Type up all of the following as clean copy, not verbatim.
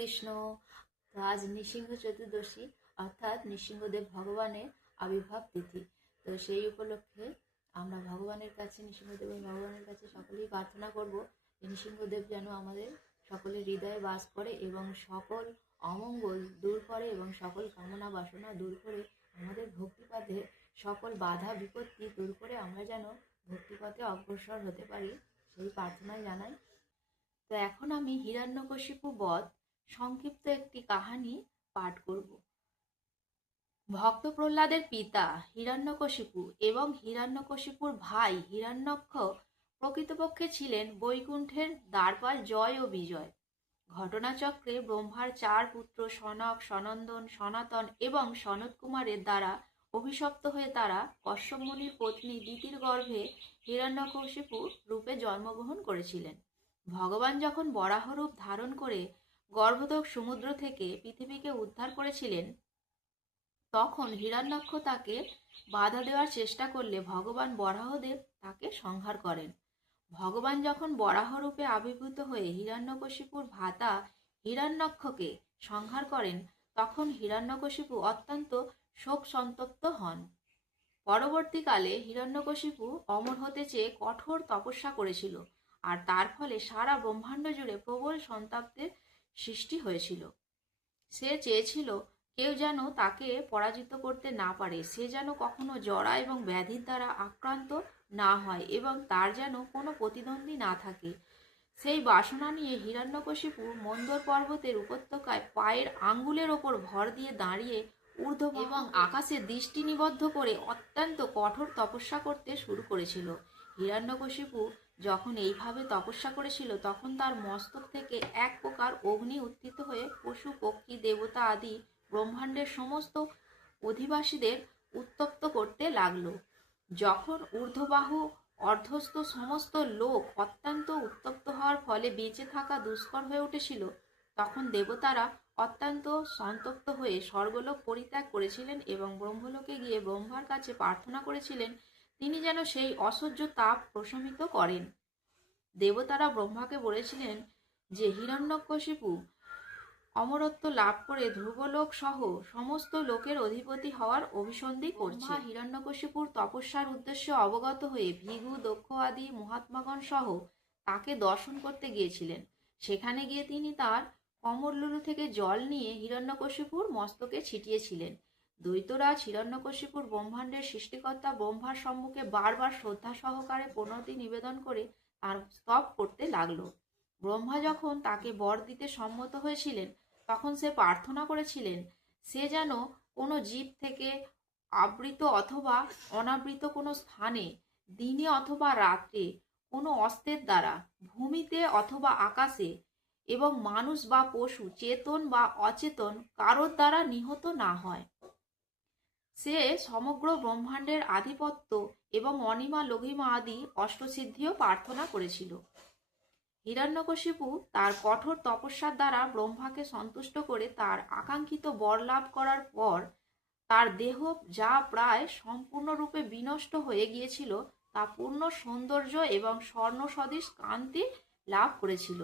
কৃষ্ণ। তো আজ নৃসিংহ চতুর্দশী অর্থাৎ নৃসিংহদেব ভগবানের আবির্ভাব তিথি। তো সেই উপলক্ষে আমরা ভগবানের কাছে, নৃসিংহদেবের ভগবানের কাছে সকলেই প্রার্থনা করব নৃসিংহদেব যেন আমাদের সকলের হৃদয়ে বাস করে এবং সকল অমঙ্গল দূর করে এবং সকল কামনা বাসনা দূর করে আমাদের ভক্তিপথে সকল বাধা বিপত্তি দূর করে আমরা যেন ভক্তিপথে অগ্রসর হতে পারি, সেই প্রার্থনাই জানাই। তো এখন আমি হিরণ্যকশিপু বধ সংক্ষিপ্ত একটি কাহিনী পাঠ করব। ভক্ত প্রহ্লাদের পিতা হিরণ্যকশিপু এবং হিরণ্যকশিপুর ভাই হিরণ্যক্ষ প্রকৃতপক্ষে ছিলেন বৈকুণ্ঠের দ্বারপাল জয় ও বিজয়। ঘটনাচক্রে ব্রহ্মার 4 পুত্র সনক, সনন্দন, সনাতন এবং সনত কুমারের দ্বারা অভিশপ্ত হয়ে তারা কশ্যপ মুনির পত্নী দিতির গর্ভে হিরণ্যকশিপু রূপে জন্মগ্রহণ করেছিলেন। ভগবান যখন বরাহ রূপ ধারণ করে গর্ভোদক সমুদ্র থেকে পৃথিবীকে উদ্ধার করেছিলেন, তখন হিরণ্যাক্ষ তাকে বাধা দেওয়ার চেষ্টা করলে ভগবান বরাহদেব তাকে সংহার করেন। ভগবান যখন বরাহ রূপে আবির্ভূত হয়ে হিরণ্যকশিপুর ভ্রাতা হিরণ্যক্ষকে সংহার করেন, তখন হিরণ্যকশিপু অত্যন্ত শোক সন্তপ্ত হন। পরবর্তীকালে হিরণ্যকশিপু অমর হতে চেয়ে কঠোর তপস্যা করেছিল, আর তার ফলে সারা ব্রহ্মাণ্ড জুড়ে প্রবল সন্তাপের সৃষ্টি হয়েছিল। সে চেয়েছিল কেউ যেন তাকে পরাজিত করতে না পারে, সে যেন কখনো জরা এবং ব্যাধির দ্বারা আক্রান্ত না হয় এবং তার যেন কোনো প্রতিদ্বন্দ্বী না থাকে। সেই বাসনা নিয়ে হিরণ্যকশিপু মন্দর পর্বতের উপত্যকায় পায়ের আঙ্গুলের ওপর ভর দিয়ে দাঁড়িয়ে ঊর্ধ্ব এবং আকাশে দৃষ্টি নিবদ্ধ করে অত্যন্ত কঠোর তপস্যা করতে শুরু করেছিল। হিরণ্যকশিপু যখন এইভাবে তপস্যা করেছিল, তখন তার মস্তক থেকে এক প্রকার অগ্নি উত্থিত হয়ে পশু পক্ষী দেবতা আদি ব্রহ্মাণ্ডের সমস্ত অধিবাসীদের উত্তপ্ত করতে লাগল। যখন ঊর্ধ্ববাহু অর্ধস্থ সমস্ত লোক অত্যন্ত উত্তপ্ত হওয়ার ফলে বেঁচে থাকা দুষ্কর হয়ে উঠেছিল, তখন দেবতারা অত্যন্ত সন্তপ্ত হয়ে স্বর্গলোক পরিত্যাগ করেছিলেন এবং ব্রহ্মলোকে গিয়ে ব্রহ্মার কাছে প্রার্থনা করেছিলেন তিনি যেন সেই অসহ্য তাপ প্রশমিত করেন। দেবতারা ব্রহ্মাকে বলেছিলেন যে হিরণ্যকশিপু অমরত্ব লাভ করে ধ্রুবলোক সহ সমস্ত লোকের অধিপতি হওয়ার অভিসন্ধি করছে। হিরণ্যকশিপুর তপস্যার উদ্দেশ্যে অবগত হয়ে ভৃগু, দক্ষ আদি মহাত্মাগণ সহ তাকে দর্শন করতে গিয়েছিলেন। সেখানে গিয়ে তিনি তার কমরলুলু থেকে জল নিয়ে হিরণ্যকশিপুর মস্তকে ছিটিয়েছিলেন। দৈত্যরাজ হিরণ্যকশিপুর ব্রহ্মাণ্ডের সৃষ্টিকর্তা ব্রহ্মার সম্মুখে বারবার শ্রদ্ধা সহকারে প্রণতি নিবেদন করে তার স্তব করতে লাগলো। ব্রহ্মা যখন তাকে বর দিতে সম্মত হয়েছিলেন, তখন সে প্রার্থনা করেছিলেন সে যেন কোনো জীব থেকে আবৃত অথবা অনাবৃত কোনো স্থানে, দিনে অথবা রাত্রে, কোনো অস্ত্রের দ্বারা, ভূমিতে অথবা আকাশে এবং মানুষ বা পশু, চেতন বা অচেতন, কারোর দ্বারা নিহত না হয়। সে সমগ্র ব্রহ্মাণ্ডের আধিপত্য এবং অনিমা লঘিমা আদি অষ্টসিদ্ধিও প্রার্থনা করেছিল। হিরণ্যকশিপু তার কঠোর তপস্যার দ্বারা ব্রহ্মাকে সন্তুষ্ট করে তার আকাঙ্ক্ষিত বর লাভ করার পর তার দেহ যা প্রায় সম্পূর্ণরূপে বিনষ্ট হয়ে গিয়েছিল, তা পূর্ণ সৌন্দর্য এবং স্বর্ণ সদৃশ কান্তি লাভ করেছিল।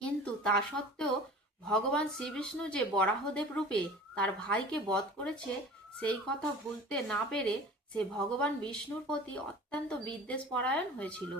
কিন্তু তা সত্ত্বেও ভগবান শ্রীবিষ্ণু যে বরাহদেব রূপে তার ভাইকে বধ করেছে, সেই কথা ভুলতে না পেরে সে ভগবান বিষ্ণুর প্রতি অত্যন্ত বিদ্বেষ পরায়ণ হয়েছিল।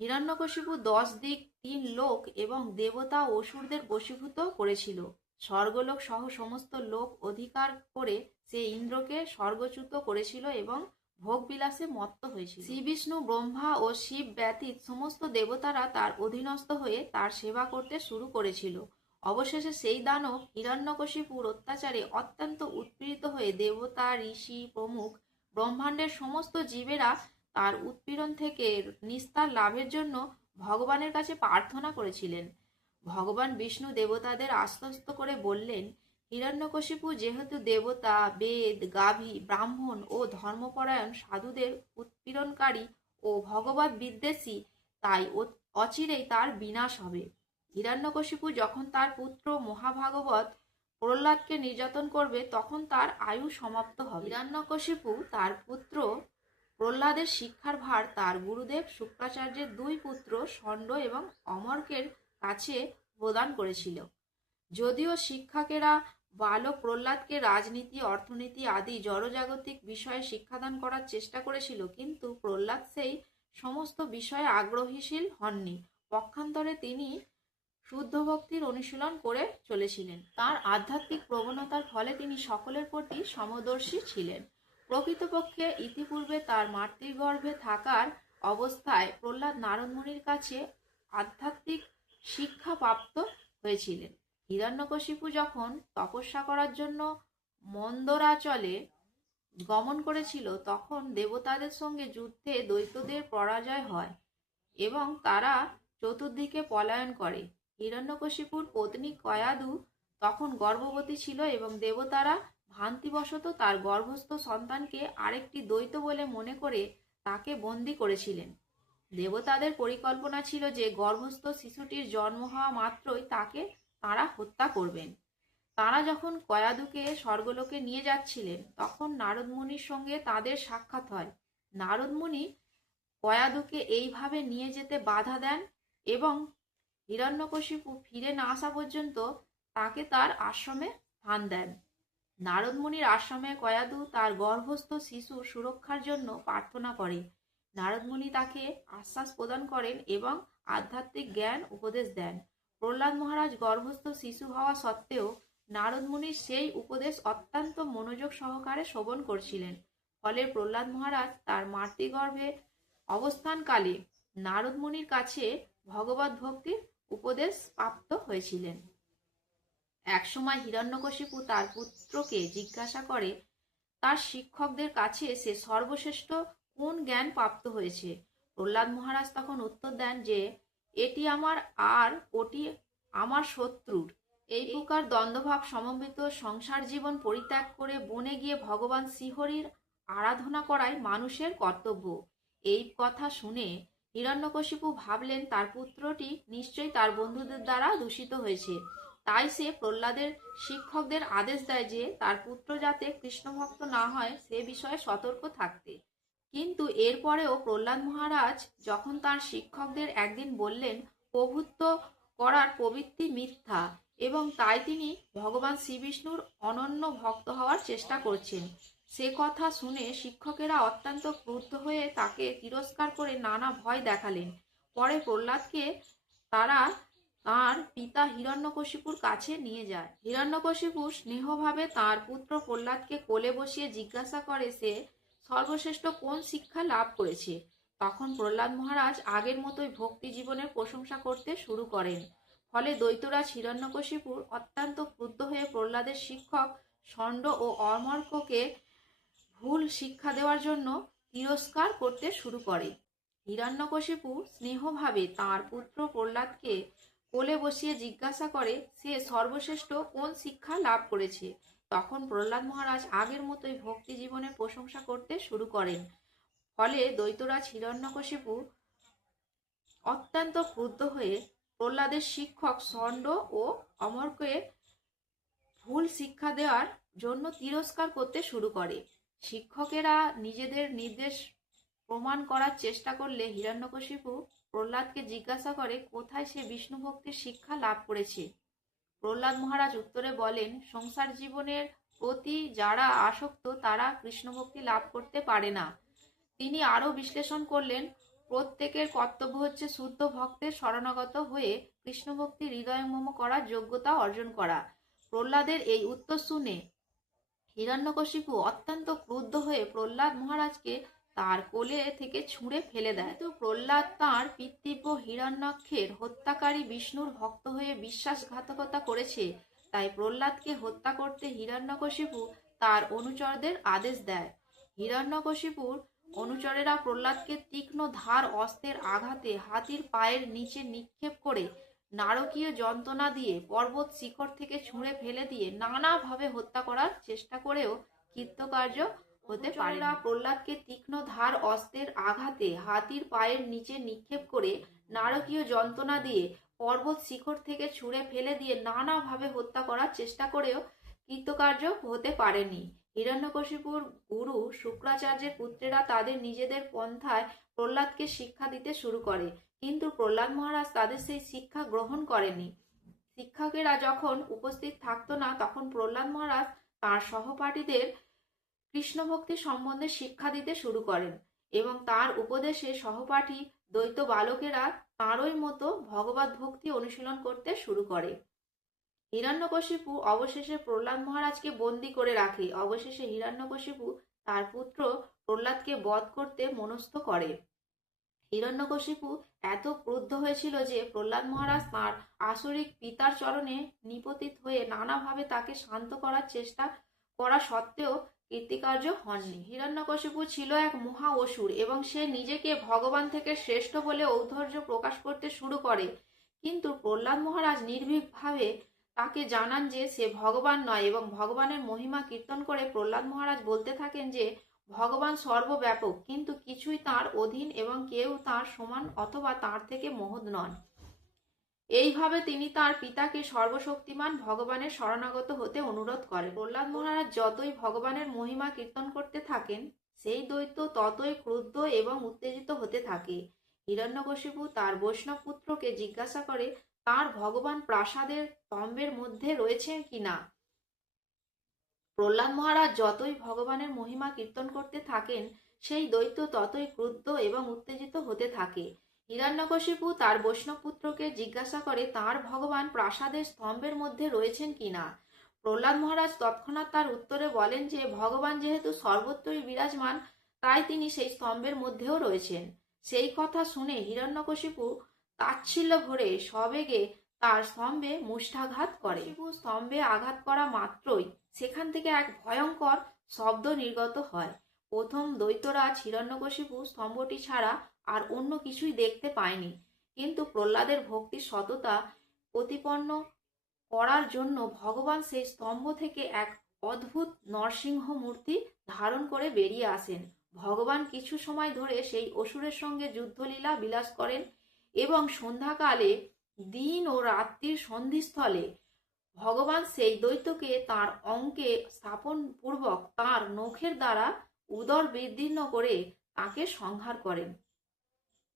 হিরণ্যকশিপু 10 দিক 3 লোক এবং দেবতা অসুরদের বশীভূত করেছিল। স্বর্গলোক সহ সমস্ত লোক অধিকার করে সে ইন্দ্রকে স্বর্গচ্যুত করেছিল এবং ভোগবিলাসে মত্ত হয়েছিল। শ্রী বিষ্ণু, ব্রহ্মা ও শিব ব্যতীত সমস্ত দেবতারা তার অধীনস্থ হয়ে তার সেবা করতে শুরু করেছিল। অবশেষে সেই দানব হিরণ্যকশিপুর অত্যাচারে অত্যন্ত উৎপীড়িত হয়ে দেবতা, ঋষি প্রমুখ ব্রহ্মাণ্ডের সমস্ত জীবেরা তার উৎপীড়ন থেকে নিস্তার লাভের জন্য ভগবানের কাছে প্রার্থনা করেছিলেন। ভগবান বিষ্ণু দেবতাদের আশ্বস্ত করে বললেন, হিরণ্যকশিপু যেহেতু দেবতা, বেদ, গাভী, ব্রাহ্মণ ও ধর্মপরায়ণ সাধুদের উৎপীড়নকারী ও ভগবৎ বিদ্বেষী, তাই অচিরেই তার বিনাশ হবে। হিরণ্যকশিপু যখন তার পুত্র মহাভাগবত প্রহ্লাদকে নির্যাতন করবে, তখন তার আয়ু সমাপ্ত হবে। হিরণ্যকশিপু তার পুত্র প্রহ্লাদের শিক্ষার ভার তার গুরুদেব শুক্রাচার্যের 2 পুত্র ষণ্ড এবং অমর্কের কাছে প্রদান করেছিল। যদিও শিক্ষকেরা বালক প্রহ্লাদকে রাজনীতি, অর্থনীতি আদি জড়জাগতিক বিষয়ে শিক্ষাদান করার চেষ্টা করেছিল, কিন্তু প্রহ্লাদ সেই সমস্ত বিষয়ে আগ্রহীশীল হননি। পক্ষান্তরে তিনি শুদ্ধ ভক্তির অনুশীলন করে চলেছিলেন। তার আধ্যাত্মিক প্রবণতার ফলে তিনি সকলের প্রতি সমদর্শী ছিলেন। প্রকৃতপক্ষে ইতিপূর্বে তার মাতৃগর্ভে থাকার অবস্থায় প্রহ্লাদ নারদ মুনির কাছে আধ্যাত্মিক শিক্ষা প্রাপ্ত হয়েছিলেন। হিরণ্যকশিপু যখন তপস্যা করার জন্য মন্দরাচলে গমন করেছিল, তখন দেবতাদের সঙ্গে যুদ্ধে দৈত্যদের পরাজয় হয় এবং তারা চতুর্দিকে পলায়ন করে। হিরণ্যকশিপুর পত্নী কয়াদু তখন গর্ভবতী ছিল এবং দেবতারা ভ্রান্তিবশত তার গর্ভস্থ সন্তানকে আরেকটি দৈত্য বলে মনে করে তাকে বন্দী করেছিলেন। দেবতাদের পরিকল্পনা ছিল যে গর্ভস্থ শিশুটির জন্ম হওয়া মাত্রই তাকে তাঁরা হত্যা করবেন। তাঁরা যখন কয়াদুকে স্বর্গলোকে নিয়ে যাচ্ছিলেন, তখন নারদ মুনির সঙ্গে তাদের সাক্ষাৎ হয়। নারদ মুনি কয়াদুকে এইভাবে নিয়ে যেতে বাধা দেন এবং হিরণ্যকশিপু ফিরে না আসা পর্যন্ত তাকে তার আশ্রমে স্থান দেন। নারদ মুনির আশ্রমে কয়াদু তার গর্ভস্থ শিশুর সুরক্ষার জন্য প্রার্থনা করে। নারদ মুনি তাকে আশ্বাস প্রদান করেন এবং আধ্যাত্মিক জ্ঞান উপদেশ দেন। প্রহ্লাদ মহারাজ গর্ভস্থ শিশু হওয়া সত্ত্বেও নারদ মুনির সেই উপদেশ অত্যন্ত মনোযোগ সহকারে শ্রবণ করছিলেন। ফলে প্রহ্লাদ মহারাজ তার মাতৃগর্ভে অবস্থানকালে নারদ মুনির কাছে ভগবত ভক্তির উপদেশ প্রাপ্ত হয়েছিলেন। একসময় হিরণ্যকশিপু তার পুত্রকে জিজ্ঞাসা করে তার শিক্ষকদের কাছে সে সর্বশ্রেষ্ঠ কোন জ্ঞান প্রাপ্ত হয়েছে। প্রহ্লাদ মহারাজ তখন উত্তর দেন যে এটি আমার আর ওটি আমার শত্রুর। এই প্রকার দ্বন্দ্বভাব সমন্বিত সংসার জীবন পরিত্যাগ করে বনে গিয়ে ভগবান শ্রীহরির আরাধনা করাই মানুষের কর্তব্য। এই কথা শুনে হিরণ্যকশিপু ভাবলেন তার পুত্রটি নিশ্চয়ই তার বন্ধুদের দ্বারা দূষিত হয়েছে। তাই সে প্রহ্লাদের শিক্ষকদের আদেশ দেয় যে তার পুত্র যাতে কৃষ্ণভক্ত না হয় সে বিষয়ে সতর্ক থাকতে। কিন্তু এরপরেও প্রহ্লাদ মহারাজ যখন তার শিক্ষকদের একদিন বললেন প্রভুত্ব করার প্রবৃত্তি মিথ্যা এবং তাই তিনি ভগবান শ্রীবিষ্ণুর অনন্য ভক্ত হওয়ার চেষ্টা করছেন, সে কথা শুনে শিক্ষকেরা অত্যন্ত ক্রুদ্ধ হয়ে তাকে তিরস্কার করে নানা ভয় দেখালেন। পরে প্রহ্লাদকে তারা তাঁর পিতা হিরণ্যকশিপুর কাছে নিয়ে যায়। হিরণ্যকশিপু স্নেহভাবে তাঁর পুত্র প্রহ্লাদকে কোলে বসিয়ে জিজ্ঞাসা করে সে সর্বশ্রেষ্ঠ কোন শিক্ষা লাভ করেছে। তখন প্রহ্লাদ মহারাজ আগের মতোই ভক্তি জীবনের প্রশংসা করতে শুরু করেন। ফলে দৈত্যরাজ হিরণ্যকশিপুর অত্যন্ত ক্রুদ্ধ হয়ে প্রহ্লাদের শিক্ষক ষণ্ড ও অমর্ককে ভুল শিক্ষা দেওয়ার জন্য তিরস্কার করতে শুরু করে। হিরণ্যকশিপু স্নেহভাবে তাঁর পুত্র প্রহ্লাদকে কোলে বসিয়ে জিজ্ঞাসা করে সে সর্বশ্রেষ্ঠ কোন শিক্ষা লাভ করেছে। তখন প্রহ্লাদ মহারাজ আগের মতোই ভক্তি জীবনের প্রশংসা করতে শুরু করেন। ফলে দৈত্যরাজ হিরণ্যকশিপু অত্যন্ত ক্রুদ্ধ হয়ে প্রহ্লাদের শিক্ষক ষণ্ড ও অমরকে ভুল শিক্ষা দেওয়ার জন্য তিরস্কার করতে শুরু করে। শিক্ষকেরা নিজেদের নির্দেশ প্রমাণ করার চেষ্টা করলে হিরণ্যকশিপু প্রহ্লাদকে জিজ্ঞাসা করে কোথায় সে বিষ্ণু ভক্তির শিক্ষা লাভ করেছে। প্রহ্লাদ মহারাজ উত্তরে বলেন সংসার জীবনের প্রতি যারা আসক্ত তারা কৃষ্ণ ভক্তি লাভ করতে পারে না। তিনি আরও বিশ্লেষণ করলেন প্রত্যেকের কর্তব্য হচ্ছে শুদ্ধ ভক্তের শরণাগত হয়ে কৃষ্ণ ভক্তি হৃদয়ঙ্গম করার যোগ্যতা অর্জন করা। প্রহ্লাদের এই উত্তর শুনে হিরণ্যকশিপু অত্যন্ত ক্রুদ্ধ হয়ে প্রহ্লাদ মহারাজকে তার কোলে থেকে ছুঁড়ে ফেলে দেয়। কিন্তু প্রহ্লাদ তাঁর পিতৃব্য হিরণ্যাক্ষের হত্যাকারী বিষ্ণুর ভক্ত হয়ে বিশ্বাসঘাতকতা করেছে, তাই প্রহ্লাদকে হত্যা করতে হিরণ্যকশিপু তার অনুচরদের আদেশ দেয়। হিরণ্যকশিপুর অনুচরেরা প্রহ্লাদকে তীক্ষ্ণ ধার অস্ত্রের আঘাতে হাতির পায়ের নিচে নিক্ষেপ করে নারকীয় যন্ত্রণা দিয়ে পর্বত শিখর থেকে ছুঁড়ে ফেলে দিয়ে নানাভাবে হত্যা করার চেষ্টা করেও কৃতকার্য হতে পারে না। প্রহ্লাদকে তীক্ষ্ণ ধার অস্ত্রের আঘাতে হাতির পায়ের নিচে নিক্ষেপ করে নারকীয় যন্ত্রণা দিয়ে পর্বত শিখর থেকে ছুঁড়ে ফেলে দিয়ে নানাভাবে হত্যা করার চেষ্টা করেও কৃতকার্য হতে পারেনি। হিরণ্যকশিপুর গুরু শুক্রাচার্যের পুত্রেরা তাদের নিজেদের পন্থায় প্রহ্লাদকে শিক্ষা দিতে শুরু করে, কিন্তু প্রহ্লাদ মহারাজ তাদের সেই শিক্ষা গ্রহণ করেনি। শিক্ষকেরা যখন উপস্থিত থাকতো না, তখন প্রহ্লাদ মহারাজ তার সহপাঠীদের কৃষ্ণ ভক্তি সম্বন্ধে শিক্ষা দিতে শুরু করেন এবং তার উপদেশে সহপাঠী দ্বৈত বালকেরা তাঁরই মতো ভগবত ভক্তি অনুশীলন করতে শুরু করে। হিরণ্যকশিপু অবশেষে প্রহ্লাদ মহারাজকে বন্দী করে রাখে। অবশেষে হিরণ্যকশিপু তার পুত্র প্রহ্লাদকে বধ করতে মনস্থ করে। হিরণ্যকশিপু এত ক্রুদ্ধ হয়েছিল যে প্রহ্লাদ মহারাজ তাঁর আসরিক পিতার চরণে নিপতিত হয়ে নানাভাবে তাকে শান্ত করার চেষ্টা করা সত্ত্বেও কৃতকার্য হননি। হিরণ্যকশিপু ছিল এক মহা অসুর এবং সে নিজেকে ভগবান থেকে শ্রেষ্ঠ বলে ঔদ্ধর্য প্রকাশ করতে শুরু করে। কিন্তু প্রহ্লাদ মহারাজ নির্ভীকভাবে তাকে জানান যে সে ভগবান নয় এবং ভগবানের মহিমা কীর্তন করে প্রহ্লাদ মহারাজ বলতে থাকেন যে ভগবান সর্বব্যাপক, কিন্তু কিছুই তাঁর অধীন এবং কেউ তাঁর সমান অথবা তাঁর থেকে মহৎ নন। এইভাবে তিনি তার পিতাকে সর্বশক্তিমান ভগবানের শরণাগত হতে অনুরোধ করেন। প্রহ্লাদ মহারাজ যতই ভগবানের মহিমা কীর্তন করতে থাকেন, সেই দৈত্য ততই ক্রুদ্ধ এবং উত্তেজিত হতে থাকে। হিরণ্যকশিপু তার বৈষ্ণব পুত্রকে জিজ্ঞাসা করে তার ভগবান প্রাসাদের স্তম্ভের মধ্যে রয়েছেন কিনা। প্রহ্লাদ মহারাজ যতই ভগবানের মহিমা কীর্তন করতে থাকেন, সেই দৈত্য ততই ক্রুদ্ধ এবং উত্তেজিত হতে থাকে। হিরণ্যকশিপু তার বৈষ্ণব পুত্রকে জিজ্ঞাসা করে তার ভগবান প্রাসাদের স্তম্ভের মধ্যে রয়েছেন কিনা। প্রহ্লাদ মহারাজ তৎক্ষণাৎ তার উত্তরে বলেন যে ভগবান যেহেতু সর্বত্রই বিরাজমান, তাই তিনি সেই স্তম্ভের মধ্যেও রয়েছেন। সেই কথা শুনে হিরণ্যকশিপু তাচ্ছিল্য ভরে সবেগে তার স্তম্ভে মুষ্টাঘাত করে। স্তম্ভে আঘাত করা মাত্রই সেখান থেকে এক ভয়ঙ্কর শব্দ নির্গত হয়। প্রথম দৈত্যরাজ হিরণ্যকশিপু স্তম্ভটি ছাড়া আর অন্য কিছুই দেখতে পায়নি, কিন্তু প্রহ্লাদের ভক্তির সততা প্রতিপন্ন করার জন্য ভগবান সেই স্তম্ভ থেকে এক অদ্ভুত নরসিংহ মূর্তি ধারণ করে বেরিয়ে আসেন। ভগবান কিছু সময় ধরে সেই অসুরের সঙ্গে যুদ্ধলীলা বিলাস করেন এবং সন্ধ্যাকালে দিন ও রাত্রির সন্ধিস্থলে ভগবান সেই দৈত্যকে তাঁর অঙ্কে স্থাপন পূর্বক তাঁর নখের দ্বারা উদর বিদীর্ণ করে তাকে সংহার করেন।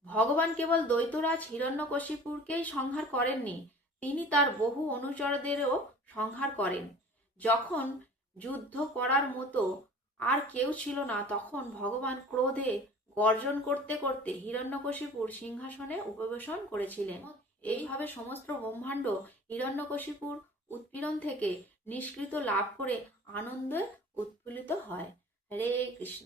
ভগবান কেবল দৈত্যরাজ হিরণ্যকশিপুরকেই সংহার করেননি, তিনি তার বহু অনুচরদেরও সংহার করেন। যখন যুদ্ধ করার মতো আর কেউ ছিল না, তখন ভগবান ক্রোধে গর্জন করতে করতে হিরণ্যকশিপুর সিংহাসনে উপবেশন করেছিলেন। এইভাবে সমস্ত ব্রহ্মাণ্ড হিরণ্যকশিপুর উৎপীড়ন থেকে নিষ্কৃত লাভ করে আনন্দে উৎফুল্লিত হয়। হরে কৃষ্ণ।